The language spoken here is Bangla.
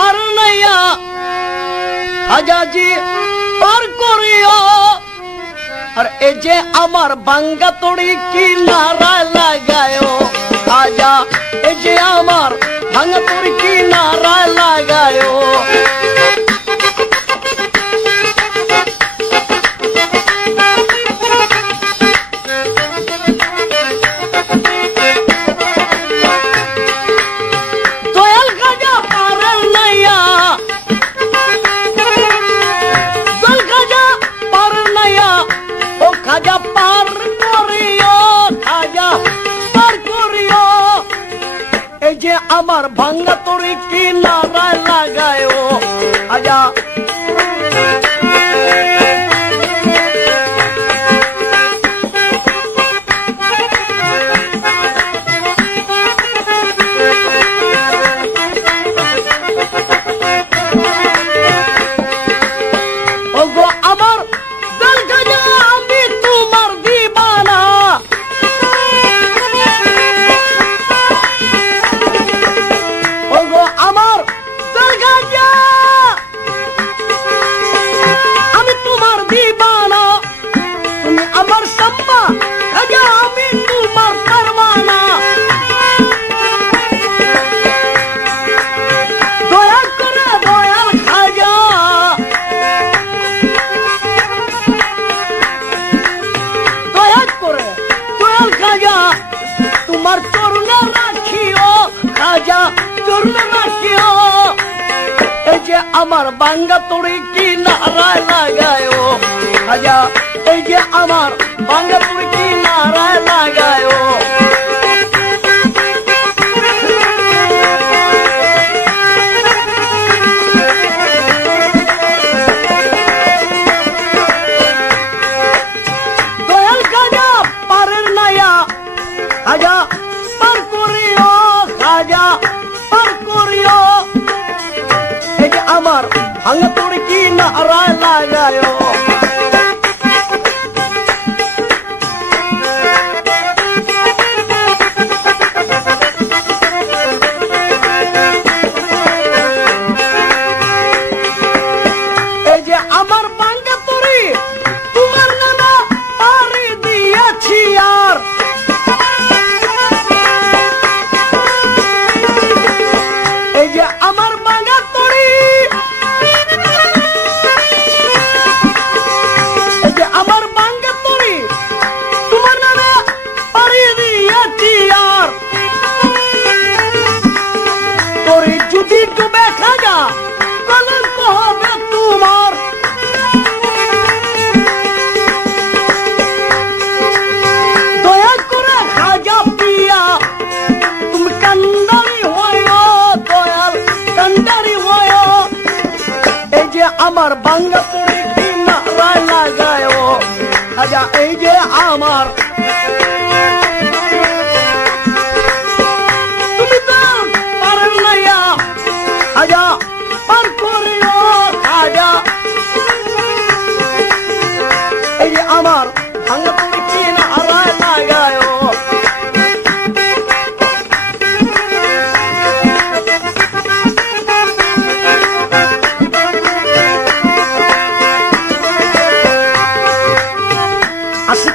পারনাইয়া খাজাজি পার করিও। আর এই যে আমার ভাঙ্গা তড়ি কি নারা লাগায়ও খাজা, এই যে আমার ভাঙ্গা তড়ি কি নারা লাগায়ও। খাজা পার করিও, খাজা পার করিও। এই যে আমার ভাঙ্গা তরি কি নারা লাগায়ও খাজা। ওগো আমার দল খাজা আমি তোমার দিবানা। ওগো আমার দল খাজা আমি তোমার দিবানা। তুমি আমার সম্মা খাজা আমি তোমার পরওয়ানা। দয়া করে দয়াল খাজা, দয়া করে দয়াল খাজা তোমার চরণে রাখিও খাজা, চরণে রাখিও। এই যে আমার ভাঙ্গা তড়ি কি নারায় লাগায়ও খাজা, এই যে আমার ভাঙ্গা তড়ি কি নারায় লাগায়ও। দয়াল খাজা পারের নাইয়া খাজা পার করিও, খাজা পার করিও। এই যে আমার ভাঙ্গা তড়ি কি নারায় লাগায়ও। এই যে আমার ভাঙ্গা তড়ি তোমার নানা পারি দিয়েছি আর। এই যে আমার ভাঙ্গা তড়ি, এই যে আমার ভাঙ্গা তড়ি তোমার নানা পারি দিয়েছি আর। তড়ি যদি ডুবে খাজা কলঙ্ক হবে তোমার। দয়া করে খাজা পিয়া তুমি কান্ডারি হয়ো, দয়াল কান্ডারি হয়ো। এই যে আমার ভাঙ্গা